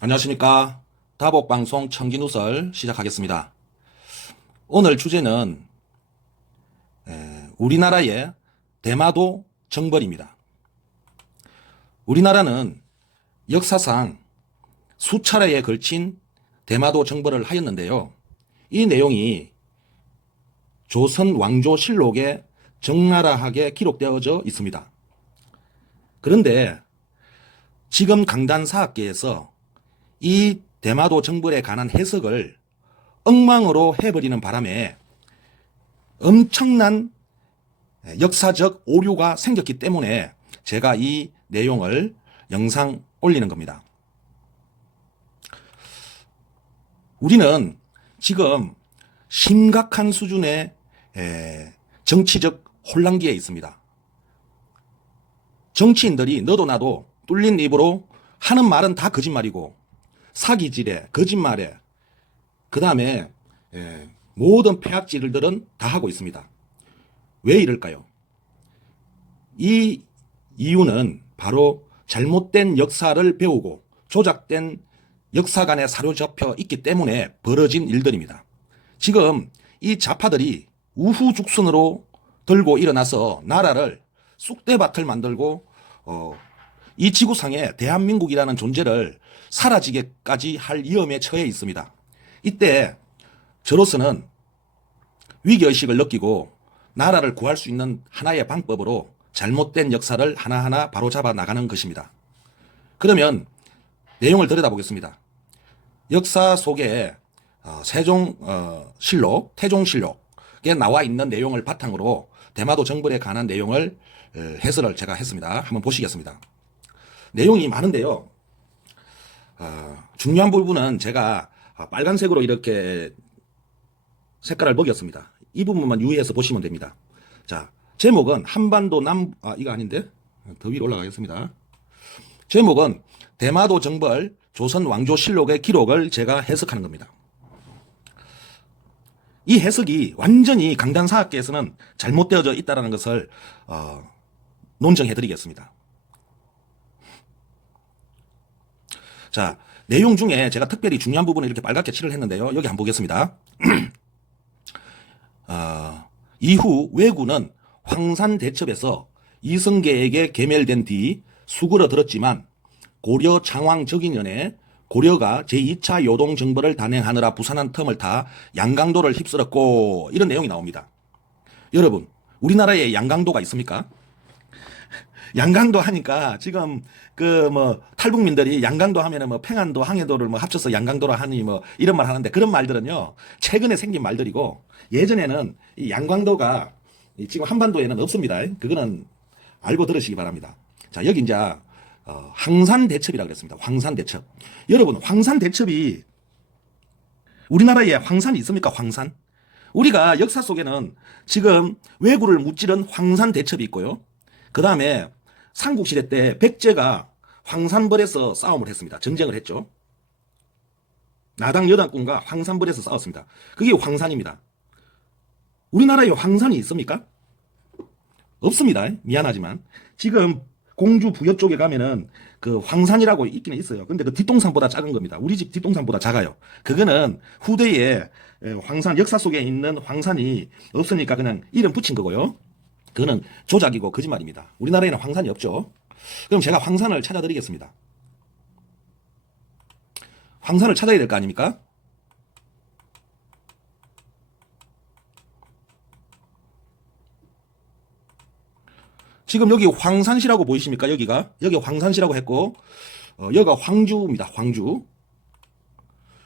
안녕하십니까. 다복방송 청기누설 시작하겠습니다. 오늘 주제는 에, 우리나라의 대마도 정벌입니다. 우리나라는 역사상 수차례에 걸친 대마도 정벌을 하였는데요. 이 내용이 조선 왕조실록에 적나라하게 기록되어져 있습니다. 그런데 지금 강단 사학계에서 이 대마도 정벌에 관한 해석을 엉망으로 해버리는 바람에 엄청난 역사적 오류가 생겼기 때문에 제가 이 내용을 영상 올리는 겁니다. 우리는 지금 심각한 수준의 에, 정치적 혼란기에 있습니다. 정치인들이 너도 나도 뚫린 입으로 하는 말은 다 거짓말이고 사기질에 거짓말에 그 다음에 모든 폐악질들은 다 하고 있습니다. 왜 이럴까요? 이 이유는 바로 잘못된 역사를 배우고 조작된 역사관에 사로잡혀 있기 때문에 벌어진 일들입니다. 지금 이 좌파들이 우후죽순으로 들고 일어나서 나라를 쑥대밭을 만들고 어, 이 지구상에 대한민국이라는 존재를 사라지게까지 할 위험에 처해 있습니다. 이때 저로서는 위기의식을 느끼고 나라를 구할 수 있는 하나의 방법으로 잘못된 역사를 하나하나 바로잡아 나가는 것입니다. 그러면 내용을 들여다보겠습니다. 역사 속에 어, 세종 어, 실록, 태종 실록에 나와 있는 내용을 바탕으로 대마도 정벌에 관한 내용을 어, 해설을 제가 했습니다. 한번 보시겠습니다. 내용이 많은데요. 어, 중요한 부분은 제가 빨간색으로 이렇게 색깔을 먹였습니다. 이 부분만 유의해서 보시면 됩니다. 자, 제목은 한반도 남, 아, 이거 아닌데? 더 위로 올라가겠습니다. 제목은 대마도 정벌 조선 왕조 실록의 기록을 제가 해석하는 겁니다. 이 해석이 완전히 강단사학계에서는 잘못되어져 있다는 것을 어, 논정해드리겠습니다. 자, 내용 중에 제가 특별히 중요한 부분을 이렇게 빨갛게 칠을 했는데요. 여기 한번 보겠습니다. 어, 이후 왜구는 황산 대첩에서 이성계에게 개멸된 뒤 수그러 들었지만 고려 장왕 적인년에 고려가 제2차 요동 정벌을 단행하느라 부산한 틈을 타 양강도를 휩쓸었고 이런 내용이 나옵니다. 여러분, 우리나라에 양강도가 있습니까? 양강도 하니까 지금 그 뭐 탈북민들이 양강도 하면은 뭐 평안도 항해도를 뭐 합쳐서 양강도로 하니 뭐 이런 말 하는데 그런 말들은요 최근에 생긴 말들이고 예전에는 이 양강도가 이 지금 한반도에는 없습니다. 그거는 알고 들으시기 바랍니다. 자 여기 이제 어, 황산 대첩이라 그랬습니다. 황산 대첩. 여러분 황산 대첩이 우리나라에 황산이 있습니까? 황산? 우리가 역사 속에는 지금 왜구를 무찌른 황산 대첩이 있고요. 그 다음에 삼국시대 때 백제가 황산벌에서 싸움을 했습니다. 전쟁을 했죠. 나당 여당군과 황산벌에서 싸웠습니다. 그게 황산입니다. 우리나라에 황산이 있습니까? 없습니다. 미안하지만 지금 공주 부여 쪽에 가면은 그 황산이라고 있기는 있어요. 근데 그 뒷동산보다 작은 겁니다. 우리 집 뒷동산보다 작아요. 그거는 후대에 황산 역사 속에 있는 황산이 없으니까 그냥 이름 붙인 거고요. 그거는 조작이고 거짓말입니다. 우리나라에는 황산이 없죠. 그럼 제가 황산을 찾아드리겠습니다. 황산을 찾아야 될 거 아닙니까? 지금 여기 황산시라고 보이십니까? 여기가 여기 황산시라고 했고 어, 여기가 황주입니다. 황주.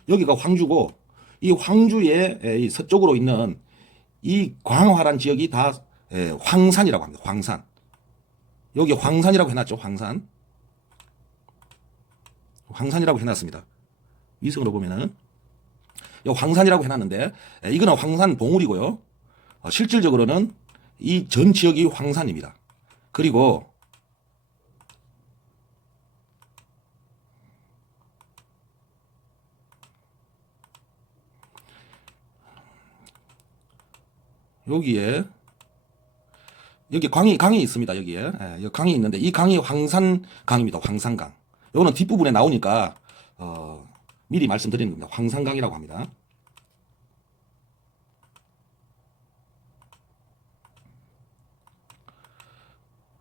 여기가 황주고 이 황주의 서쪽으로 있는 이 광활한 지역이 다 에, 황산이라고 합니다. 황산. 여기 황산이라고 해놨죠. 황산. 황산이라고 해놨습니다. 위성으로 보면은 이 황산이라고 해놨는데 에, 이거는 황산 봉우리고요. 어, 실질적으로는 이 전 지역이 황산입니다. 그리고 여기에 여기 강이 강이 있습니다 여기에 예, 강이 있는데 이 강이 황산 강입니다 황산강 요거는 뒷부분에 나오니까 어, 미리 말씀드리는 겁니다. 황산강이라고 합니다.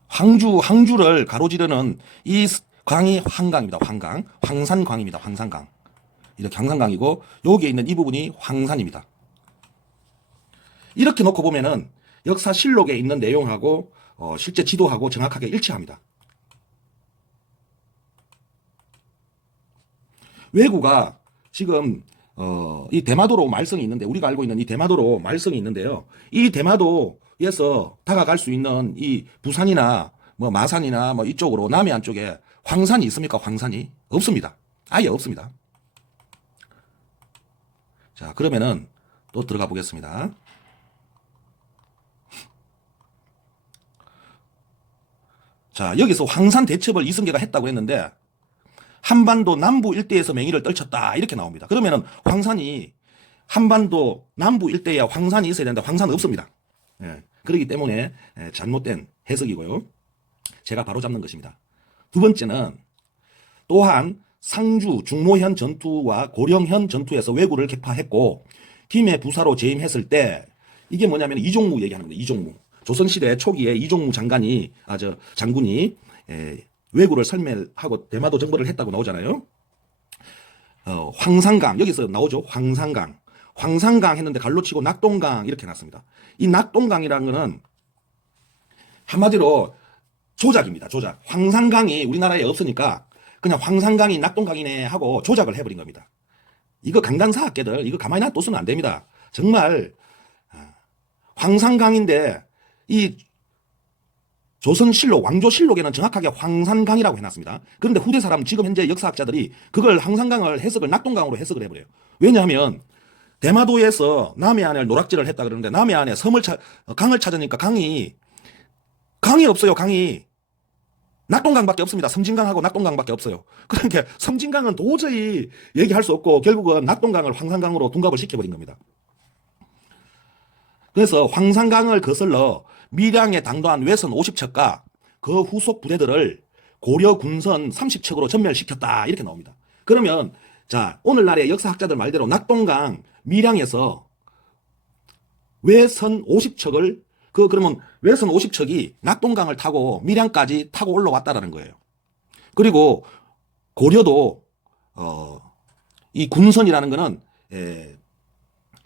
황주 항주를 가로지르는 이 스- 강이 황강입니다. 황강, 황산강입니다. 황산강. 이렇게 황산강이고 여기에 있는 이 부분이 황산입니다. 이렇게 놓고 보면은 역사실록에 있는 내용하고 어, 실제 지도하고 정확하게 일치합니다. 외구가 지금 어, 이 대마도로 말썽이 있는데 우리가 알고 있는 이 대마도로 말썽이 있는데요. 이 대마도에서 다가갈 수 있는 이 부산이나 뭐 마산이나 뭐 이쪽으로 남해안 쪽에 황산이 있습니까? 황산이 없습니다. 아예 없습니다. 자 그러면은 또 들어가 보겠습니다. 자 여기서 황산 대첩을 이승계가 했다고 했는데 한반도 남부 일대에서 맹위를 떨쳤다 이렇게 나옵니다. 그러면은 황산이 한반도 남부 일대에 황산이 있어야 되는데 황산은 없습니다. 예, 그렇기 때문에 예, 잘못된 해석이고요. 제가 바로 잡는 것입니다. 두 번째는 또한 상주 중모현 전투와 고령현 전투에서 왜구를 격파했고 김해 부사로 재임했을 때 이게 뭐냐면 이종무 얘기하는 겁니다. 이종무. 조선시대 초기에 이종무 장관이 아 저 장군이 에, 왜구를 설매하고 대마도 정벌을 했다고 나오잖아요. 어, 황산강 여기서 나오죠. 황산강. 황산강 했는데 갈로 치고 낙동강 이렇게 났습니다. 이 낙동강이라는 거는 한마디로 조작입니다. 조작. 황산강이 우리나라에 없으니까 그냥 황산강이 낙동강이네 하고 조작을 해버린 겁니다. 이거 강단사학계들 이거 가만히 놔뒀으면 안 됩니다. 정말 아, 황산강인데 이 조선실록, 왕조실록에는 정확하게 황산강이라고 해놨습니다. 그런데 후대 사람, 지금 현재 역사학자들이 그걸 황산강을 해석을 낙동강으로 해석을 해버려요. 왜냐하면 대마도에서 남해안에 노락질을 했다 그러는데 남해안에 섬을 차, 어, 강을 찾으니까 강이 강이 없어요. 강이 낙동강밖에 없습니다. 섬진강하고 낙동강밖에 없어요. 그러니까 섬진강은 도저히 얘기할 수 없고 결국은 낙동강을 황산강으로 둔갑을 시켜버린 겁니다. 그래서 황산강을 거슬러 밀양에 당도한 외선 50척과 그 후속 부대들을 고려 군선 30척으로 전멸시켰다 이렇게 나옵니다. 그러면 자 오늘날의 역사학자들 말대로 낙동강 밀양에서 외선 50척을 그 그러면 외선 50척이 낙동강을 타고 밀양까지 타고 올라왔다라는 거예요. 그리고 고려도 어, 이 군선이라는 거는 에,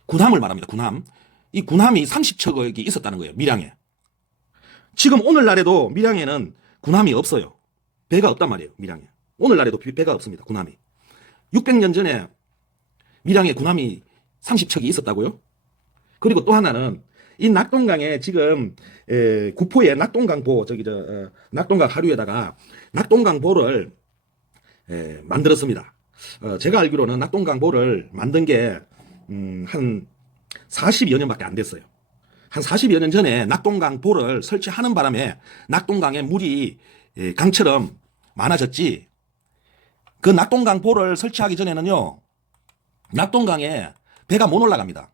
군함을 말합니다. 군함. 이 군함이 30척이 있었다는 거예요. 밀양에. 지금 오늘날에도 밀양에는 군함이 없어요. 배가 없단 말이에요. 밀양에. 오늘날에도 비- 배가 없습니다. 군함이. 600년 전에 밀양에 군함이 30척이 있었다고요? 그리고 또 하나는 이 낙동강에 지금 에, 구포에 낙동강보 저기 저 어, 낙동강 하류에다가 낙동강보를 에, 만들었습니다. 어, 제가 알기로는 낙동강보를 만든 게 음, 한 40여 년밖에 안 됐어요. 한 40여 년 전에 낙동강 보를 설치하는 바람에 낙동강에 물이 예, 강처럼 많아졌지. 그 낙동강 보를 설치하기 전에는요, 낙동강에 배가 못 올라갑니다.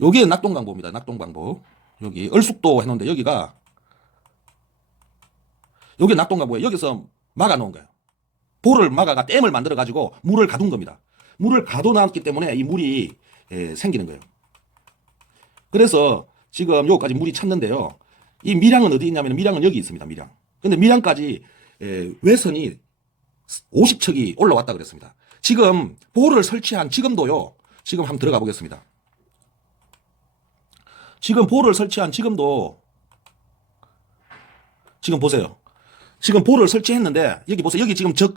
여기에 낙동강보입니다. 낙동강보. 여기 얼숙도 해놓은데 여기가 여기 낙동강보에 여기서 막아 놓은 거예요. 볼을 막아가 댐을 만들어 가지고 물을 가둔 겁니다. 물을 가둬놨기 때문에 이 물이 에, 생기는 거예요. 그래서 지금 여기까지 물이 찼는데요. 이 밀양은 어디 있냐면 밀양은 여기 있습니다. 밀양. 근데 밀양까지 에, 외선이 50척이 올라왔다 그랬습니다. 지금 볼을 설치한 지금도요. 지금 한번 들어가 보겠습니다. 지금 볼을 설치한 지금도 지금 보세요. 지금 볼을 설치했는데 여기 보세요. 여기 지금 적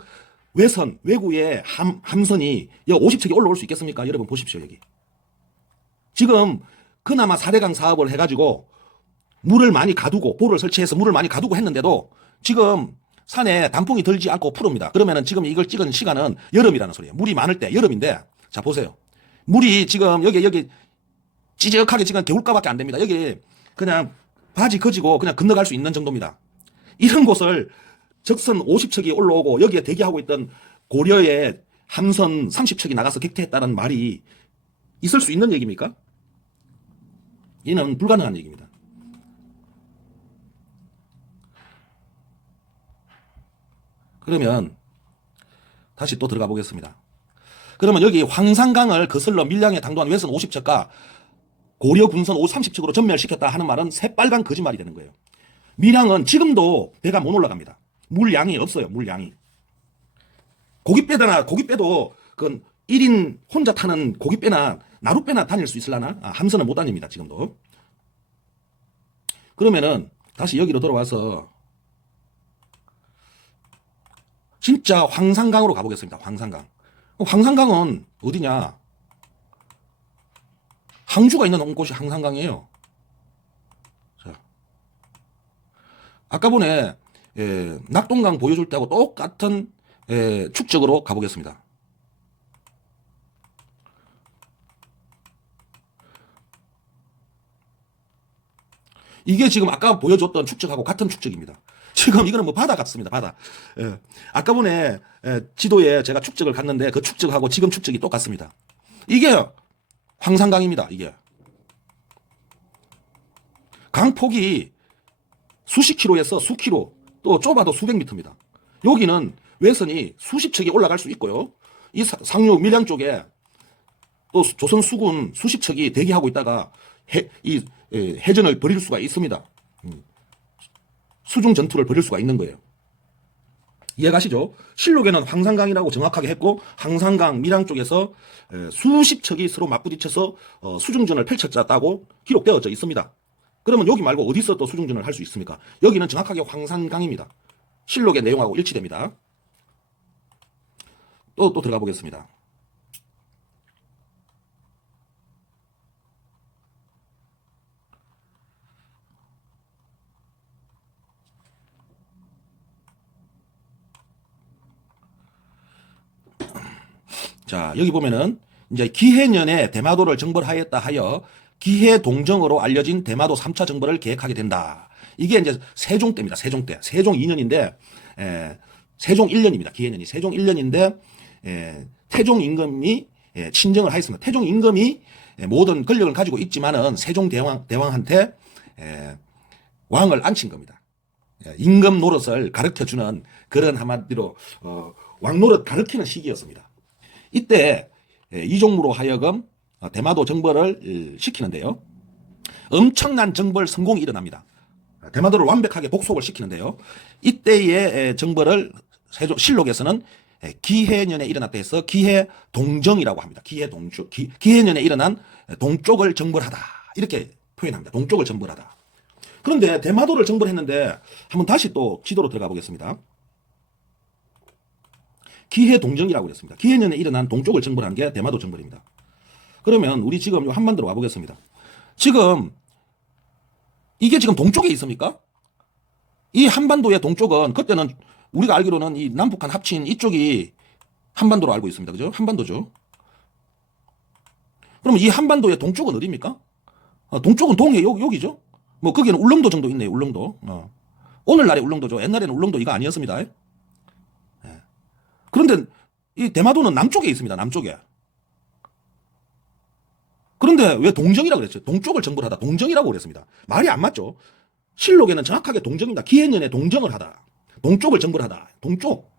외선 외구의 함 함선이 여 50척이 올라올 수 있겠습니까? 여러분 보십시오 여기. 지금 그나마 4대강 사업을 해가지고 물을 많이 가두고 볼을 설치해서 물을 많이 가두고 했는데도 지금 산에 단풍이 들지 않고 푸릅니다. 그러면은 지금 이걸 찍은 시간은 여름이라는 소리예요. 물이 많을 때 여름인데 자 보세요. 물이 지금 여기 여기 찌적하게 지금 개울가밖에 안 됩니다. 여기 그냥 바지 거지고 그냥 건너갈 수 있는 정도입니다. 이런 곳을 적선 50척이 올라오고 여기에 대기하고 있던 고려의 함선 30척이 나가서 격퇴했다는 말이 있을 수 있는 얘기입니까? 이는 불가능한 얘기입니다. 그러면 다시 또 들어가 보겠습니다. 그러면 여기 황산강을 거슬러 밀양에 당도한 외선 50척과 고려 군선 5 30척으로 전멸시켰다 하는 말은 새빨간 거짓말이 되는 거예요. 밀양은 지금도 배가 못 올라갑니다. 물량이 없어요. 물량이. 고깃배나 고깃배도 그 1인 혼자 타는 고깃배나 나룻배나 다닐 수 있을라나? 아, 함선은 못 다닙니다. 지금도. 그러면은 다시 여기로 돌아와서 진짜 황산강으로 가보겠습니다. 황산강. 황산강은 어디냐? 항주가 있는 곳이 황산강이에요. 아까 전에 예, 낙동강 보여줄 때하고 똑같은 예, 축적으로 가보겠습니다. 이게 지금 아까 보여줬던 축적하고 같은 축적입니다. 지금 이거는 뭐 바다 같습니다. 바다. 예. 아까 전에 예, 지도에 제가 축적을 갔는데 그 축적하고 지금 축적이 똑같습니다. 이게 황산강입니다. 이게 강 폭이 수십 킬로에서 수 킬로 또 좁아도 수백 미터입니다. 여기는 외선이 수십 척이 올라갈 수 있고요. 이 사- 상류 밀양 쪽에 또 수- 조선 수군 수십 척이 대기하고 있다가 해, 이 에, 해전을 벌일 수가 있습니다. 음. 수중 전투를 벌일 수가 있는 거예요. 이해가시죠? 실록에는 황산강이라고 정확하게 했고 황산강 밀양 쪽에서 에, 수십 척이 서로 맞부딪혀서 어, 수중전을 펼쳤다고 기록되어져 있습니다. 그러면 여기 말고 어디서 또 수중전을 할 수 있습니까? 여기는 정확하게 황산강입니다. 실록의 내용하고 일치됩니다. 또, 또 들어가 보겠습니다. 자, 여기 보면은 이제 기해년에 대마도를 정벌하였다 하여 기해 동정으로 알려진 대마도 3차 정벌을 계획하게 된다. 이게 이제 세종 때입니다. 세종 때. 세종 2년인데 에, 세종 1년입니다. 기해년이 세종 1년인데 에, 태종 임금이 에, 친정을 하였습니다. 태종 임금이 에, 모든 권력을 가지고 있지만은 세종 대왕 대왕한테 에, 왕을 앉힌 겁니다. 예, 임금 노릇을 가르쳐 주는 그런 한마디로 어, 왕 노릇 가르치는 시기였습니다. 이때 예, 이종무로 하여금 어, 대마도 정벌을 예, 시키는데요. 엄청난 정벌 성공이 일어납니다. 대마도를 완벽하게 복속을 시키는데요. 이때의 에, 정벌을 실록에서는 에, 기해년에 일어났다 해서 기해 동정이라고 합니다. 기해 기, 기해년에 일어난 동쪽을 정벌하다 이렇게 표현합니다. 동쪽을 정벌하다. 그런데 대마도를 정벌했는데 한번 다시 또 지도로 들어가 보겠습니다. 기해 동정이라고 그랬습니다. 기해년에 일어난 동쪽을 정벌한 게 대마도 정벌입니다. 그러면 우리 지금 요 한반도로 와보겠습니다. 지금 이게 지금 동쪽에 있습니까? 이 한반도의 동쪽은 그때는 우리가 알기로는 이 남북한 합친 이쪽이 한반도로 알고 있습니다. 그죠? 한반도죠. 그러면 이 한반도의 동쪽은 어디입니까? 어, 동쪽은 동해 여, 여기죠. 뭐 거기는 울릉도 정도 있네요. 울릉도. 어. 오늘날의 울릉도죠. 옛날에는 울릉도 이거 아니었습니다. 예. 그런데 이 대마도는 남쪽에 있습니다. 남쪽에. 그런데 왜 동정이라고 그랬죠? 동쪽을 정벌하다. 동정이라고 그랬습니다. 말이 안 맞죠? 실록에는 정확하게 동정입니다. 기해년에 동정을 하다. 동쪽을 정벌하다. 동쪽.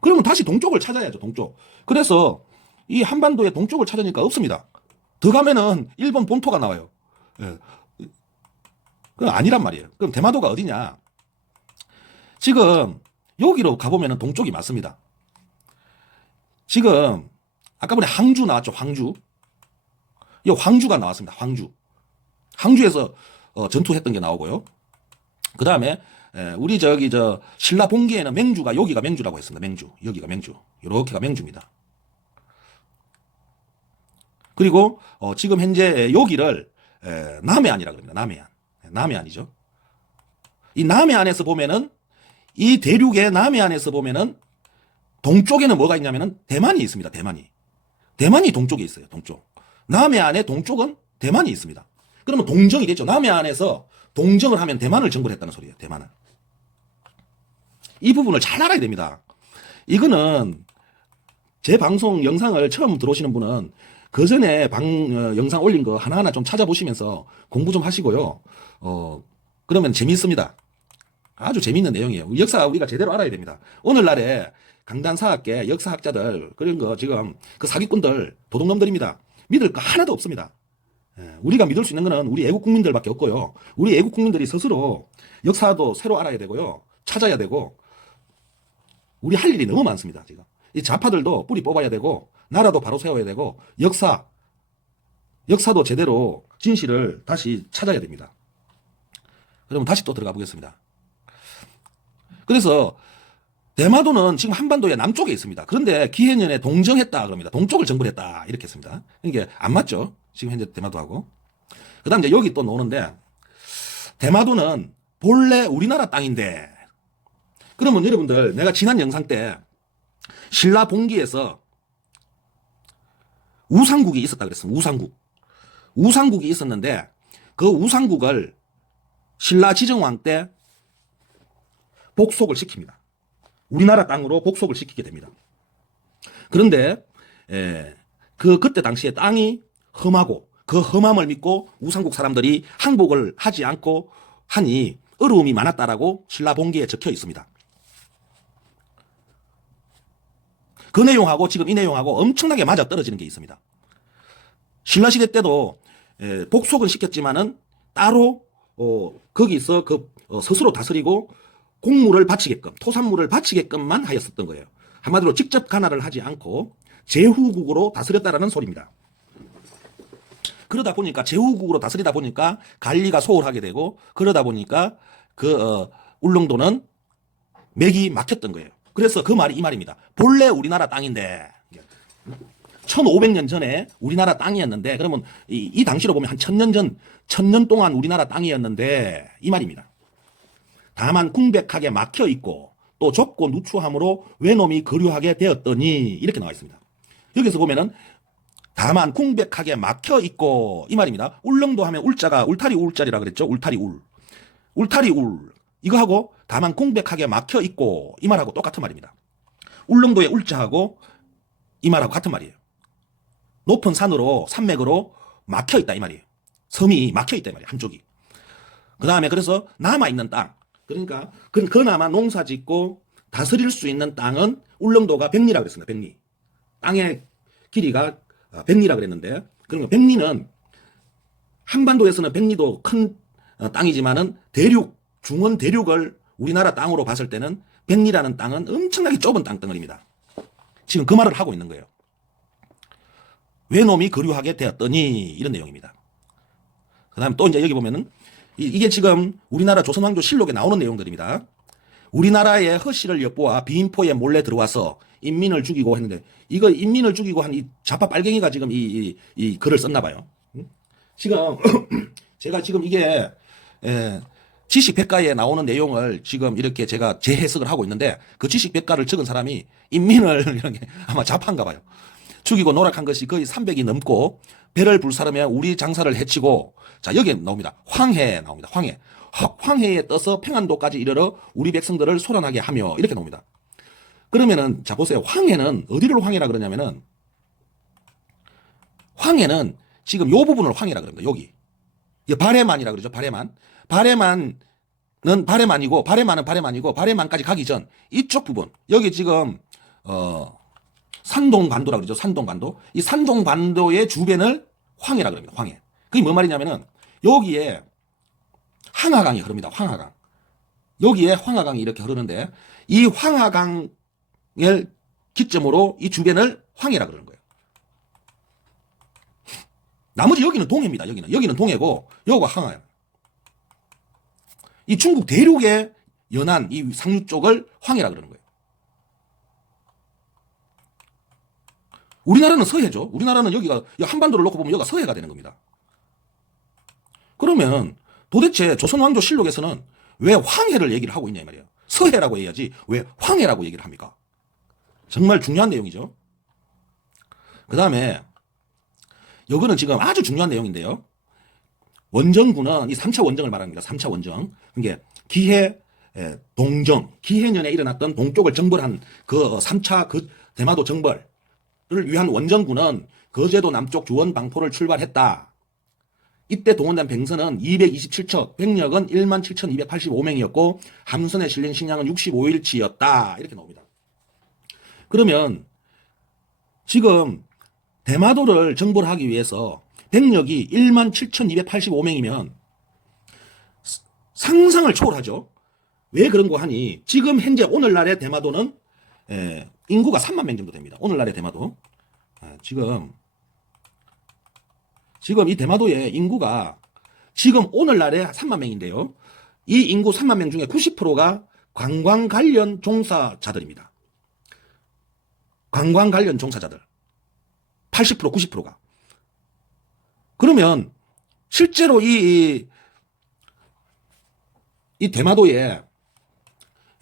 그러면 다시 동쪽을 찾아야죠. 동쪽. 그래서 이 한반도의 동쪽을 찾으니까 없습니다. 더 가면은 일본 본토가 나와요. 예. 그건 아니란 말이에요. 그럼 대마도가 어디냐? 지금 여기로 가보면 동쪽이 맞습니다. 지금 아까 전에 항주 나왔죠. 항주. 이 황주가 나왔습니다. 황주. 항주에서 어, 전투했던 게 나오고요. 그 다음에 우리 저기 저 신라 봉기에는 맹주가 여기가 맹주라고 했습니다. 맹주. 여기가 맹주. 이렇게가 맹주입니다. 그리고 어, 지금 현재 여기를 에, 남해안이라 그럽니다. 남해안. 남해안이죠. 이 남해안에서 보면은 이 대륙의 남해안에서 보면은 동쪽에는 뭐가 있냐면은 대만이 있습니다. 대만이. 대만이 동쪽에 있어요. 동쪽. 남해안의 동쪽은 대만이 있습니다. 그러면 동정이 됐죠. 남해안에서 동정을 하면 대만을 정벌했다는 소리예요. 대만을. 이 부분을 잘 알아야 됩니다. 이거는 제 방송 영상을 처음 들어오시는 분은 그 전에 방 어, 영상 올린 거 하나하나 좀 찾아보시면서 공부 좀 하시고요. 어 그러면 재미있습니다. 아주 재미있는 내용이에요. 역사 우리가 제대로 알아야 됩니다. 오늘날에 강단 사학계 역사학자들 그런 거 지금 그 사기꾼들 도둑놈들입니다. 믿을 거 하나도 없습니다. 예, 우리가 믿을 수 있는 거는 우리 애국 국민들밖에 없고요. 우리 애국 국민들이 스스로 역사도 새로 알아야 되고요. 찾아야 되고 우리 할 일이 너무 많습니다. 지금 이 좌파들도 뿌리 뽑아야 되고 나라도 바로 세워야 되고 역사 역사도 제대로 진실을 다시 찾아야 됩니다. 그러면 다시 또 들어가 보겠습니다. 그래서 대마도는 지금 한반도의 남쪽에 있습니다. 그런데 기해년에 동정했다 그럽니다. 동쪽을 정벌했다 이렇게 했습니다. 이게 안 맞죠? 지금 현재 대마도하고. 그다음 이제 여기 또 나오는데 대마도는 본래 우리나라 땅인데 그러면 여러분들 내가 지난 영상 때 신라 봉기에서 우상국이 있었다 그랬습니다. 우상국. 우상국이 있었는데 그 우상국을 신라 지정왕 때 복속을 시킵니다. 우리나라 땅으로 복속을 시키게 됩니다. 그런데 에, 그 그때 당시에 땅이 험하고 그 험함을 믿고 우상국 사람들이 항복을 하지 않고 하니 어려움이 많았다라고 신라 봉기에 적혀 있습니다. 그 내용하고 지금 이 내용하고 엄청나게 맞아 떨어지는 게 있습니다. 신라 시대 때도 에, 복속은 시켰지만은 따로 어, 거기서 그 어, 스스로 다스리고 공물을 바치게끔 토산물을 바치게끔만 하였었던 거예요. 한마디로 직접 간화를 하지 않고 제후국으로 다스렸다라는 소리입니다. 그러다 보니까 제후국으로 다스리다 보니까 관리가 소홀하게 되고 그러다 보니까 그 어, 울릉도는 맥이 막혔던 거예요. 그래서 그 말이 이 말입니다. 본래 우리나라 땅인데 1500년 전에 우리나라 땅이었는데 그러면 이, 이 당시로 보면 한 1000년 전 1000년 동안 우리나라 땅이었는데 이 말입니다. 다만 궁백하게 막혀 있고 또 좁고 누추함으로 외놈이 거류하게 되었더니 이렇게 나와 있습니다. 여기서 보면은 다만 궁백하게 막혀 있고 이 말입니다. 울릉도 하면 울자가 울타리 울자리라 그랬죠. 울타리 울. 울타리 울. 이거 하고 다만 궁백하게 막혀 있고 이 말하고 똑같은 말입니다. 울릉도의 울자하고 이 말하고 같은 말이에요. 높은 산으로 산맥으로 막혀 있다 이 말이에요. 섬이 막혀 있다 이 말이에요. 한쪽이. 그 다음에 그래서 남아 있는 땅. 그러니까 그, 그나마 농사 짓고 다스릴 수 있는 땅은 울릉도가 백리라 그랬습니다. 백리. 땅의 길이가 어, 백리라 그랬는데 그러니까 백리는 한반도에서는 백리도 큰 어, 땅이지만은 대륙 중원 대륙을 우리나라 땅으로 봤을 때는 백리라는 땅은 엄청나게 좁은 땅덩어리입니다. 지금 그 말을 하고 있는 거예요. 외놈이 거류하게 되었더니 이런 내용입니다. 그 다음에 또 이제 여기 보면은 이- 이게 지금 우리나라 조선왕조 실록에 나오는 내용들입니다. 우리나라의 허씨를 엿보아 비인포에 몰래 들어와서 인민을 죽이고 했는데 이거 인민을 죽이고 한이 좌파 빨갱이가 지금 이, 이, 이 글을 썼나 봐요. 응? 지금 제가 지금 이게 에, 지식백과에 나오는 내용을 지금 이렇게 제가 재해석을 하고 있는데 그 지식백과를 적은 사람이 인민을 이렇게 아마 좌파인가 봐요. 죽이고 노락한 것이 거의 300이 넘고 배를 불사르며 우리 장사를 해치고 자 여기에 나옵니다. 황해 나옵니다. 황해. 화- 황해에 떠서 평안도까지 이르러 우리 백성들을 소란하게 하며 이렇게 나옵니다. 그러면은 자 보세요. 황해는 어디를 황해라 그러냐면은 황해는 지금 요 부분을 황해라 그럽니다. 여기. 이게 바레만이라 그러죠. 바레만. 바레만은 바레만이고 바레만은 바레만이고 바레만까지 가기 전 이쪽 부분 여기 지금 어 산동반도라 그러죠. 산동반도. 이 산동반도의 주변을 황해라 그럽니다. 황해. 그게 뭔 말이냐면은 여기에 황하강이 흐릅니다. 황하강. 여기에 황하강이 이렇게 흐르는데 이 황하강을 기점으로 이 주변을 황해라 그러는 거예요. 나머지 여기는 동해입니다. 여기는 여기는 동해고 여기가 황하예요. 이 중국 대륙의 연안 이 상류 쪽을 황해라 그러는 거예요. 우리나라는 서해죠. 우리나라는 여기가 이 한반도를 놓고 보면 여기가 서해가 되는 겁니다. 그러면 도대체 조선왕조 실록에서는 왜 황해를 얘기를 하고 있냐 이 말이에요. 서해라고 해야지 왜 황해라고 얘기를 합니까? 정말 중요한 내용이죠. 그 다음에 이거는 지금 아주 중요한 내용인데요. 원정군은 이 3차 원정을 말합니다. 3차 원정. 그게 기해 에, 동정, 기해년에 일어났던 동쪽을 정벌한 그 3차 그 대마도 정벌을 위한 원정군은 거제도 남쪽 주원 방포를 출발했다. 이때 동원된 병선은 227척, 병력은 17,285명이었고 함선에 실린 식량은 65일치였다. 이렇게 나옵니다. 그러면 지금 대마도를 정벌 하기 위해서 병력이 17,285명이면 상상을 초월하죠. 왜 그런 거 하니 지금 현재 오늘날의 대마도는 에, 인구가 3만 명 정도 됩니다. 오늘날의 대마도 아, 지금 지금 이 대마도의 인구가 지금 오늘날에 3만 명인데요. 이 인구 3만 명 중에 90%가 관광 관련 종사자들입니다. 관광 관련 종사자들. 80% 90%가. 그러면 실제로 이, 이, 이 대마도에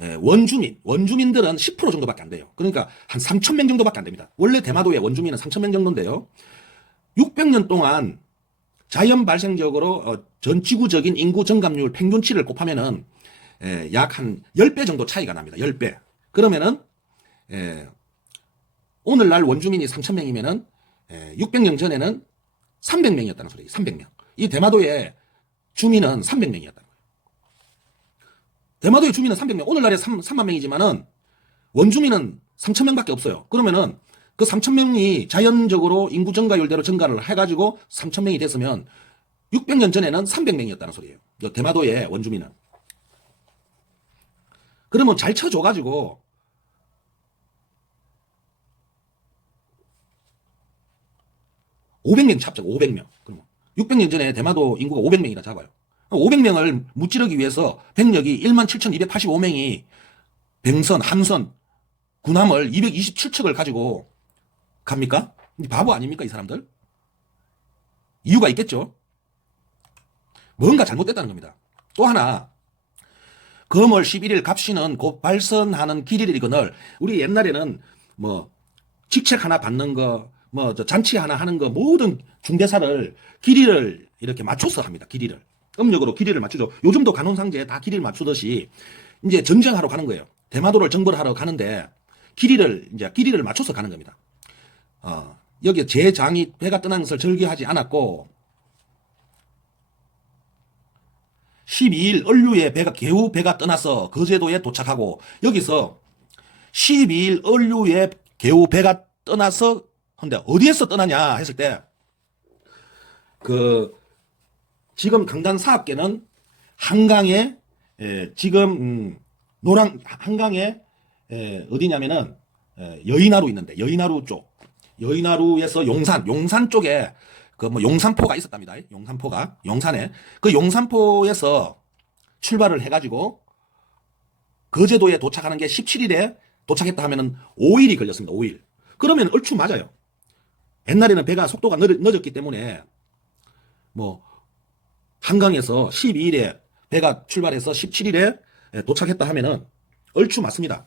예, 원주민, 원주민들은 10% 정도밖에 안 돼요. 그러니까 한 3천 명 정도밖에 안 됩니다. 원래 대마도의 원주민은 3천 명 정도인데요. 600년 동안 자연 발생적으로 어, 전 지구적인 인구 증감률 평균치를 곱하면은 예, 약한 10배 정도 차이가 납니다. 10배. 그러면은 예, 오늘날 원주민이 3,000명이면은 예, 600년 전에는 300명이었다는 소리예요. 300명. 이 대마도의 주민은 300명이었다는 거예요. 대마도의 주민은 300명. 오늘날에 3, 3만 명이지만은 원주민은 3,000명밖에 없어요. 그러면은 그 3,000명이 자연적으로 인구 증가율대로 증가를 해가지고 3,000명이 됐으면 600년 전에는 300명이었다는 소리예요. 이 대마도의 원주민은. 그러면 잘 쳐줘가지고 (500명) 잡자 (500명) 그러면 600년 전에 대마도 인구가 (500명이라) 잡아요 500명을 무찌르기 위해서 병력이 (1만 7,285명이) 병선 함선 군함을 (227척을) 가지고 갑니까? 바보 아닙니까 이 사람들? 이유가 있겠죠. 뭔가 잘못됐다는 겁니다. 또 하나 금월 11일 갑신은 곧 발선하는 길이거늘 우리 옛날에는 뭐 직책 하나 받는 거, 뭐저 잔치 하나 하는 거 모든 중대사를 길이를 이렇게 맞춰서 합니다. 길이를 음력으로 길이를 맞추죠. 요즘도 간혼상제에 다 길이를 맞추듯이 이제 전쟁하러 가는 거예요. 대마도를 정벌하러 가는데 길이를 이제 길이를 맞춰서 가는 겁니다. 어, 여기 제장이 배가 떠나는 것을 절기하지 않았고 12일 을류에 배가 개우 배가 떠나서 거제도에 도착하고 여기서 12일 을류에 개우 배가 떠나서 근데 어디에서 떠나냐 했을 때 그 지금 강단 사업계는 한강에 에, 지금 음, 노랑 한강에 에, 어디냐면은 에, 여의나루 있는데 여의나루 쪽 여의나루에서 용산 용산 쪽에 그 뭐 용산포가 있었답니다. 용산포가 용산에 그 용산포에서 출발을 해가지고 거제도에 도착하는 게 17일에 도착했다 하면은 5일이 걸렸습니다. 5일. 그러면 얼추 맞아요. 옛날에는 배가 속도가 늦, 늦었기 때문에 뭐 한강에서 12일에 배가 출발해서 17일에 도착했다 하면은 얼추 맞습니다.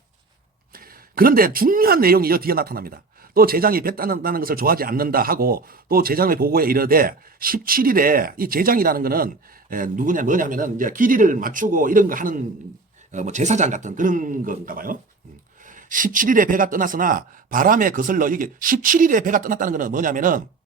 그런데 중요한 내용이 여 뒤에 나타납니다. 또 제장이 배 따는다는 것을 좋아하지 않는다 하고 또 제장의 보고에 이르되 17일에 이 제장이라는 거는 에, 누구냐 뭐냐면은 이제 길이를 맞추고 이런 거 하는 어, 뭐 제사장 같은 그런 건가 봐요. 음. 17일에 배가 떠났으나 바람에 거슬러 이게 17일에 배가 떠났다는 거는 뭐냐면은